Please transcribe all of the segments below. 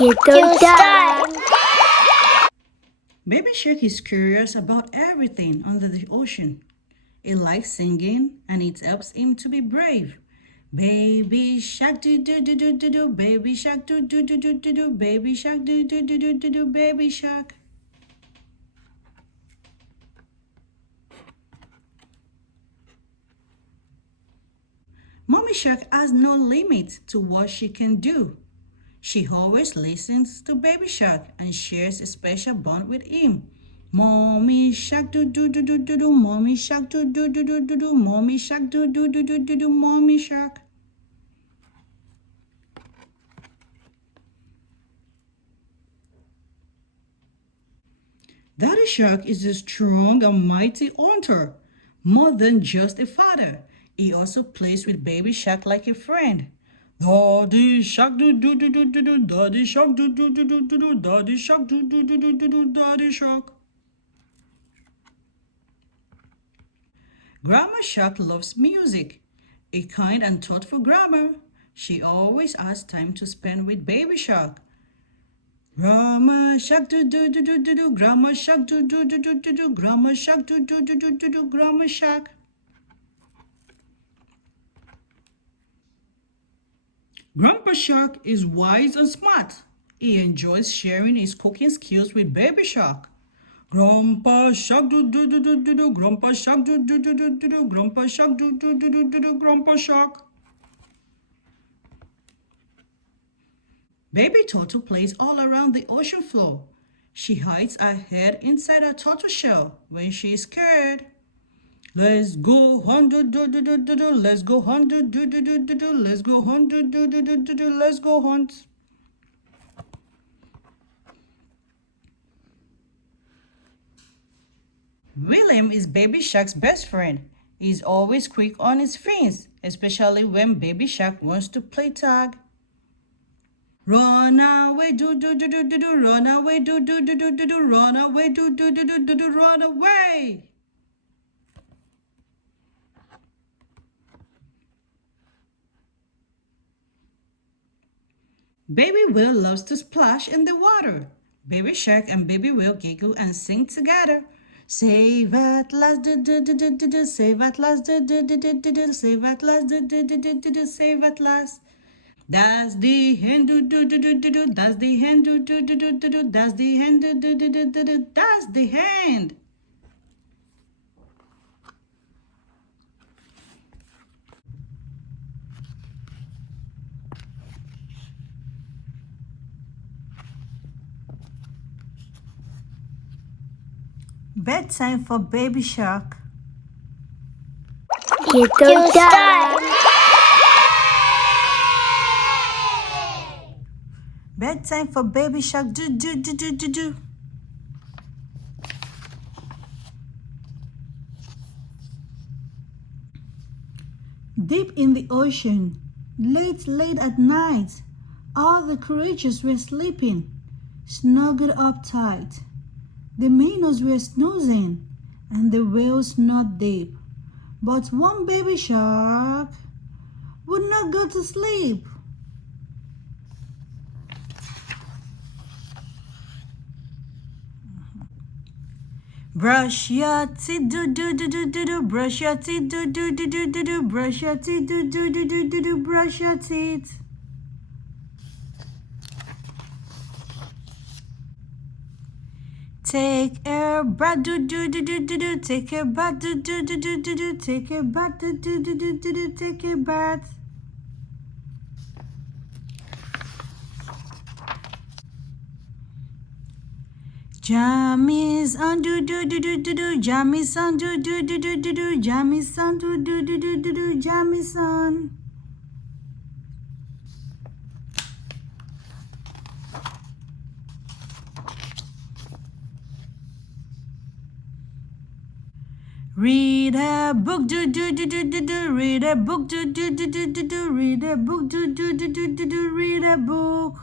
Kiddo time. Baby Shark is curious about everything under the ocean. It likes singing and it helps him to be brave. Baby Shark do do do do do do, Baby Shark do do do do do do, Baby Shark do do do do do do, Baby Shark. Mommy Shark has no limit to what she can do. She always listens to Baby Shark and shares a special bond with him. Mommy Shark do do do do do do, Mommy Shark do do do do do do, Mommy Shark do do do do do do, Mommy Shark. Daddy Shark is a strong and mighty hunter, more than just a father. He also plays with Baby Shark like a friend. Daddy Shark do do do do do do, Daddy Shark do do do do do do, Daddy Shark do do do do do do, Daddy Shark. Grandma Shark loves music. A kind and thoughtful grandma. She always has time to spend with Baby Shark. Grandma Shark do do do do do do, Grandma Shark do do do do do do, Grandma Shark do do do do do do, Grandma Shark. Grandpa Shark is wise and smart. He enjoys sharing his cooking skills with Baby Shark. Grandpa Shark do do do do do do, Grandpa Shark do do do do do do, Grandpa Shark do do do do do do, Grandpa Shark. Baby Turtle plays all around the ocean floor. She hides her head inside her turtle shell when she is scared. Let's go hunt do do do do do do, let's go hunt do do do do do do, let's go hunt do do do do do do, let's go hunt. William is Baby Shark's best friend. He's always quick on his fins, especially when Baby Shark wants to play tag. Run away, do do do do do do, run away, do do do do do do, run away, do do do do do do, run away. Baby Whale loves to splash in the water. Baby Shark and Baby Whale giggle and sing together. Save at last, do do do do do do, save at last, do do do do do do, save at last, do do do do do do, save at last. That's the hen do do do do do do, that's the hen do do do do do do, that's the hen do do do do do do, that's the hen. Bedtime for Baby Shark. Kiddo time. Bedtime for Baby Shark. Do do do do do do. Deep in the ocean, late at night, all the creatures were sleeping, snuggled up tight. The minnows were snoozing, and the whales snored deep. But one baby shark would not go to sleep. Brush your teeth, do do do do do do. Brush your teeth, do do do do do do. Brush your teeth, do do do do do do. Brush your teeth. Take a bath, do do do do do do. Take a bath, do do do do do do. Take a bath, do do do do do do. Take a bath. Jammies on, do do do do do do. Jammies on, do do do do do do. Jammies on, do do do do do do. Jammies on. Read a book, do do do do do do. Read a book, do do do do do do. Read a book, do do do do do do. Read a book.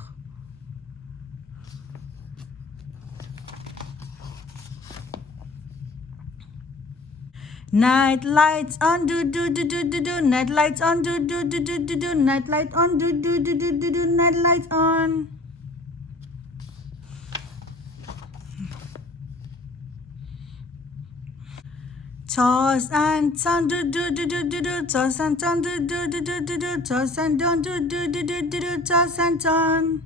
Night lights on, do do do do do do. Night lights on, do do do do do do. Night light on, do do do do do do. Night lights on. Toss and turn, do do do do do do. Toss and turn, do do do do do do. Toss and turn, do do do do do do. Toss and turn.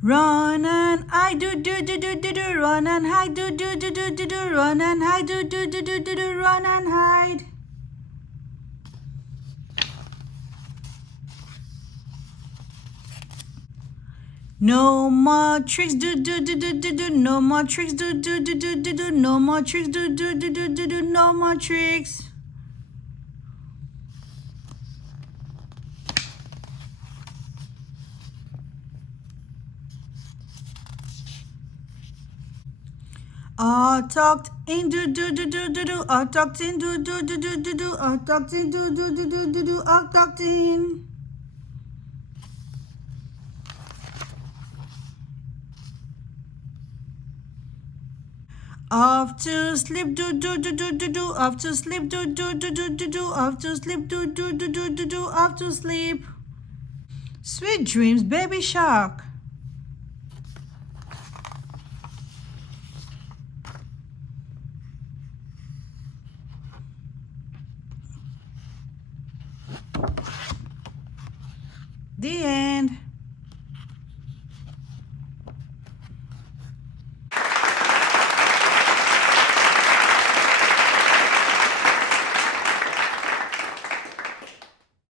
Run and hide, do do do do do do. Run and hide, do do do do do do. Run and hide, do do do do do do. Run and hide. No more tricks, do do do do do do. No more tricks, do do do do do do. No more tricks, do do do do do do. No more tricks. All tucked in, do do do do do do. All tucked in, do do do do do do. All tucked in, do do do do do do. All tucked in. Off to sleep, do do do do do do. Off to sleep, do do do do do do. Off to sleep, do do do do do do. Off to sleep. Sweet dreams, baby shark. The end.